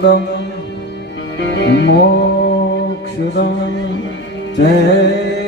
मोक्षुरं जय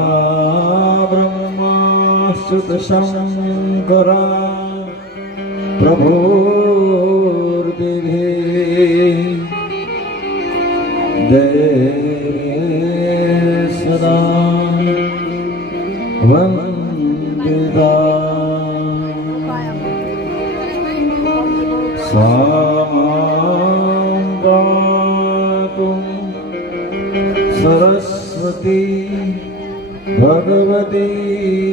ਸੁਤ ਸੰਗਰਾ ਪ੍ਰਭੂਰ ਦੇਹੇ ਦੇਹੇ ਸਦਾ ਵੰਦਿਤਾ ਸਰਸਵਤੀ ਭਗਵਤੀ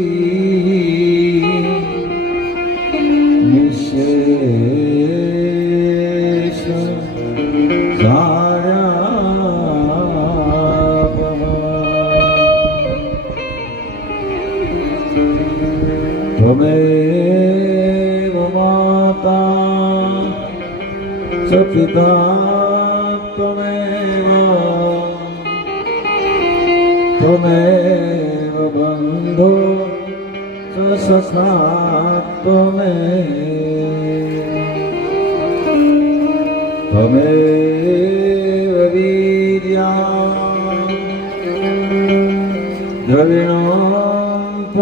त्वमेव माता च पिता त्वमेव त्वमेव बन्धो च सखा त्वमेव त्वमेव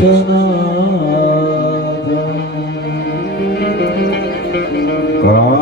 Shanadam.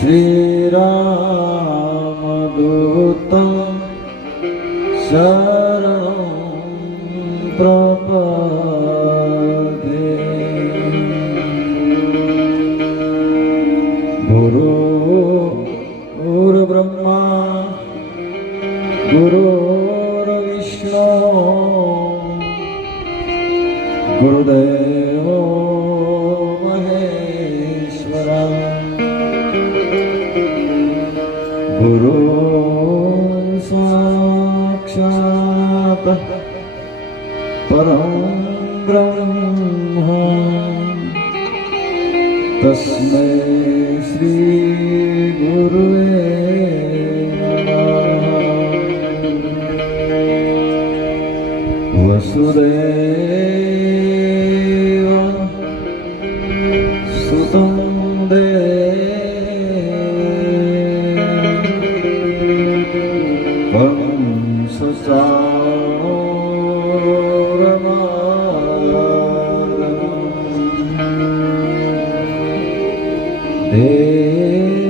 श्रीरा आप परब्रह्म तस्मै श्री गुरुवे Hey.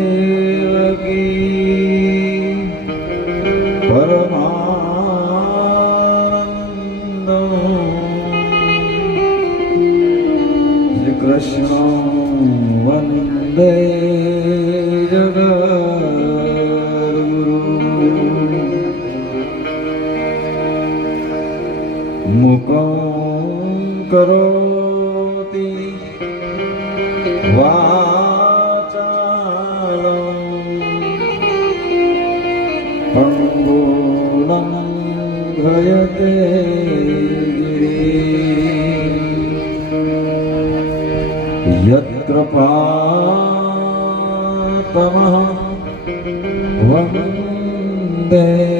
यत्र पातमः वन्दे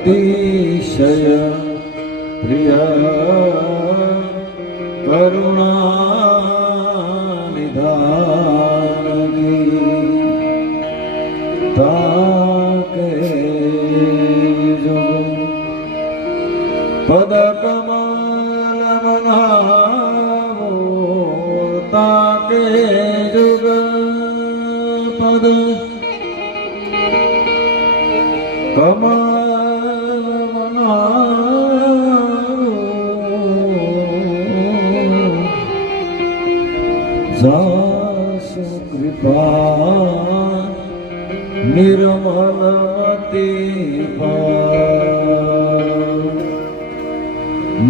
अतिशय प्रिय करुणा निधा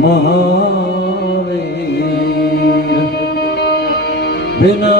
महावीर बिना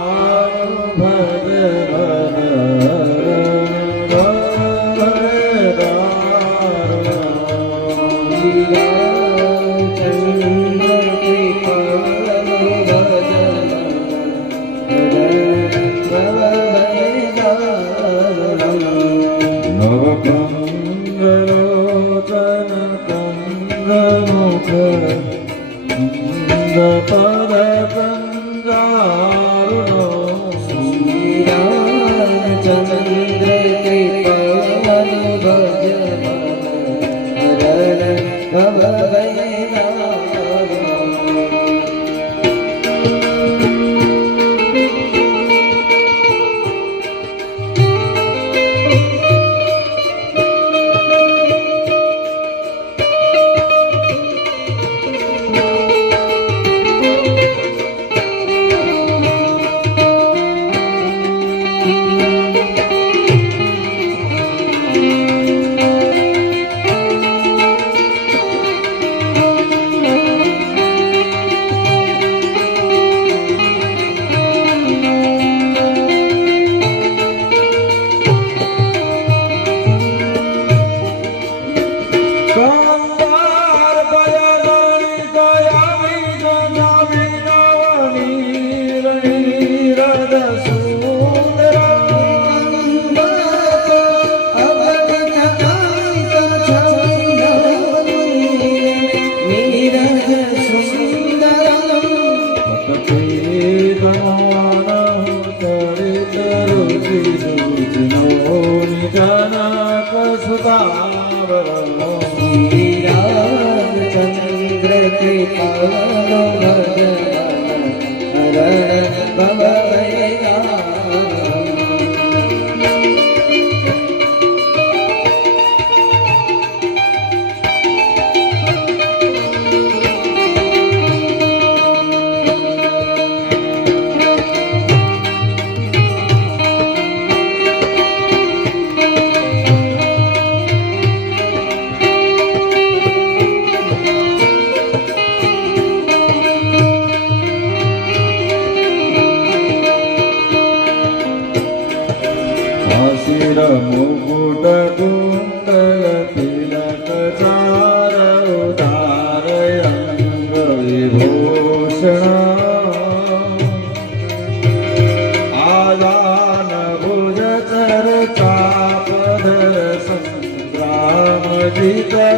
Kangaroo, Kangaroo, Kangaroo, Kangaroo, Yeah.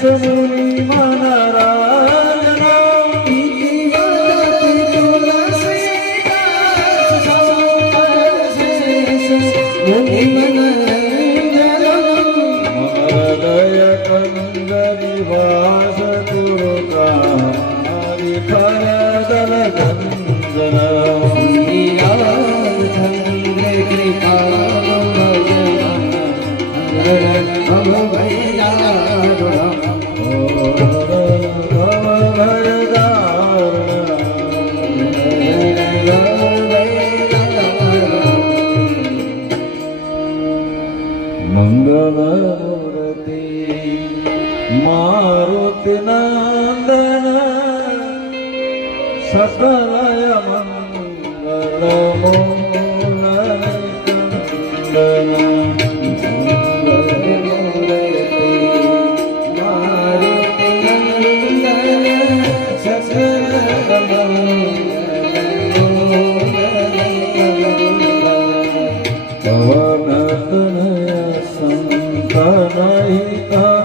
समुद्र बनाई का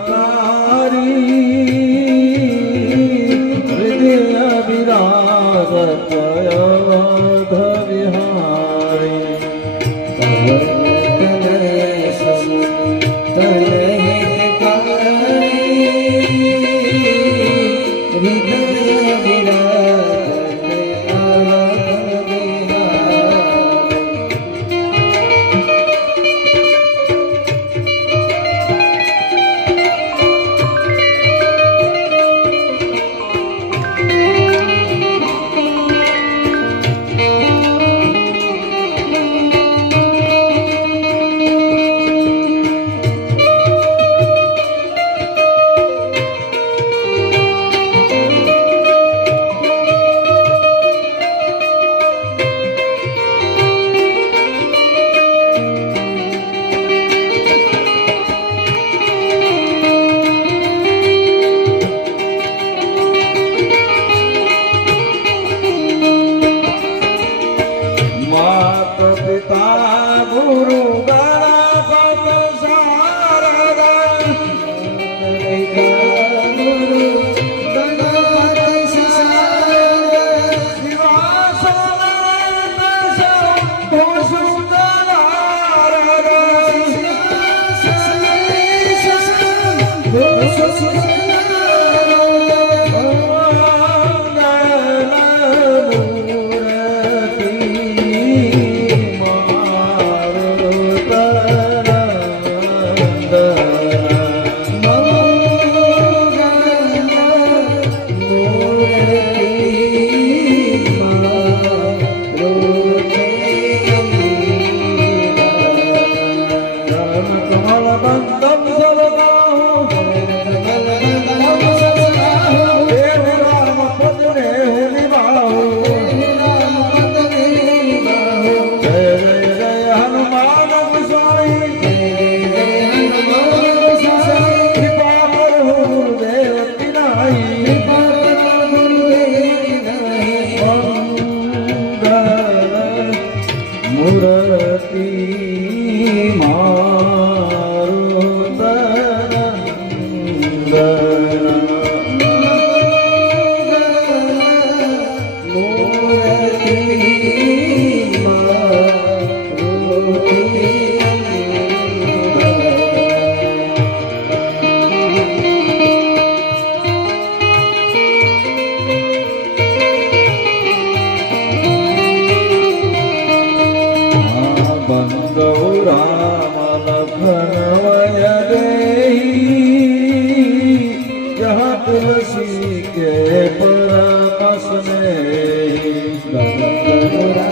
Yeah.